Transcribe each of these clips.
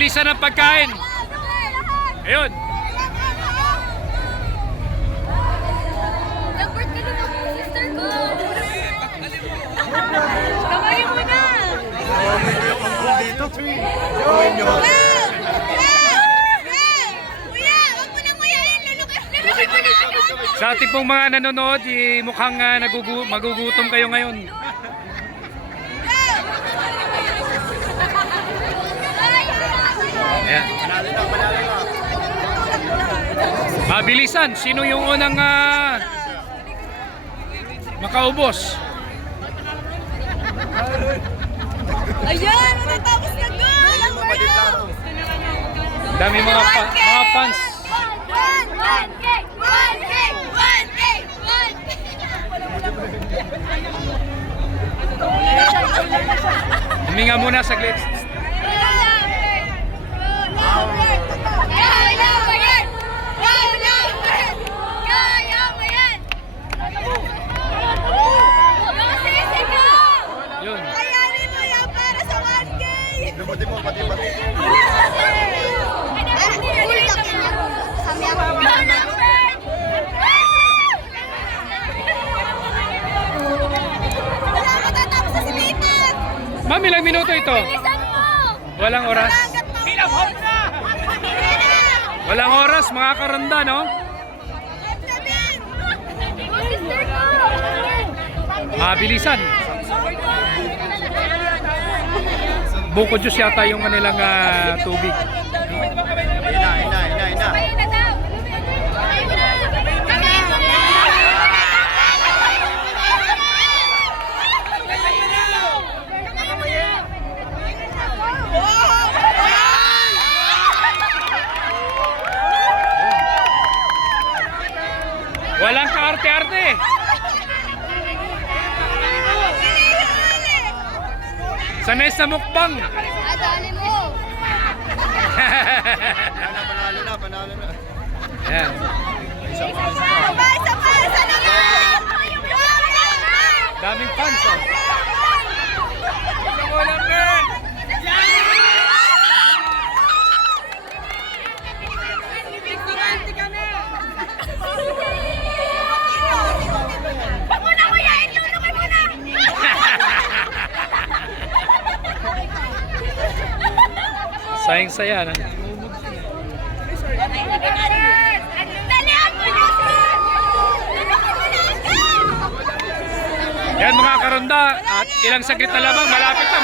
Bilisan ang pagkain. Ayun. Nag-birth ka naman po, sister ko. Kamayin mo na. Dito. Sa ating pong mga nanonood, mukhang magugutom kayo ngayon. Ayan. Mabilisan, sino yung unang makaubos? Ayan, matatapos na goal! Dami mga fans. 1K! Huminga muna saglit. Yun. Lumbutin mo pati. Ma'am, ilang minuto ito? Walang oras. Walang oras, mga karanda, no? Mabilisan. Buko juice yata yung kanilang tubig. Ina. Walang kaarte-arte. Sanay sa mukbang. Adali mo. Panalo na. Ayan. Daming fans, oh. Sayang-saya na. Yan mga karonda, at ilang saglit na lamang, malapit na.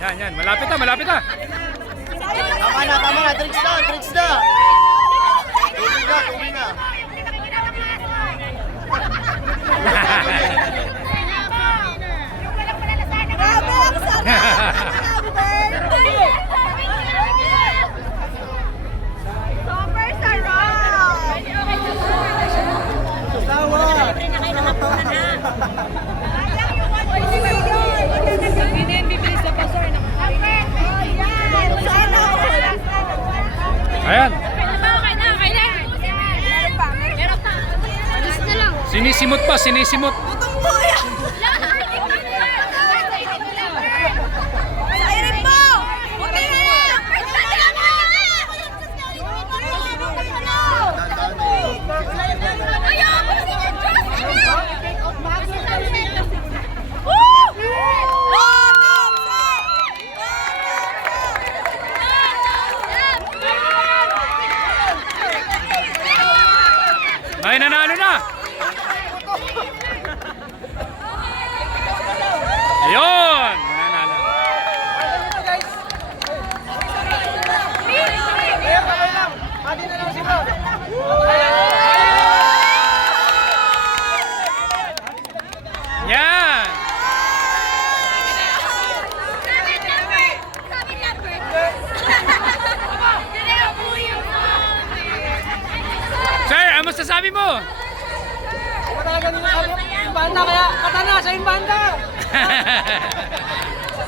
Yan, malapit na. Tama na, tricks na. Tubig na. Super sarap! Ayan. Sinisimot. Ay, nanalo na. Ayun, nanalo. Yan. Sir, ano masasabi mo? Talaga nila kami, yung banda, kaya katana sa yung banda.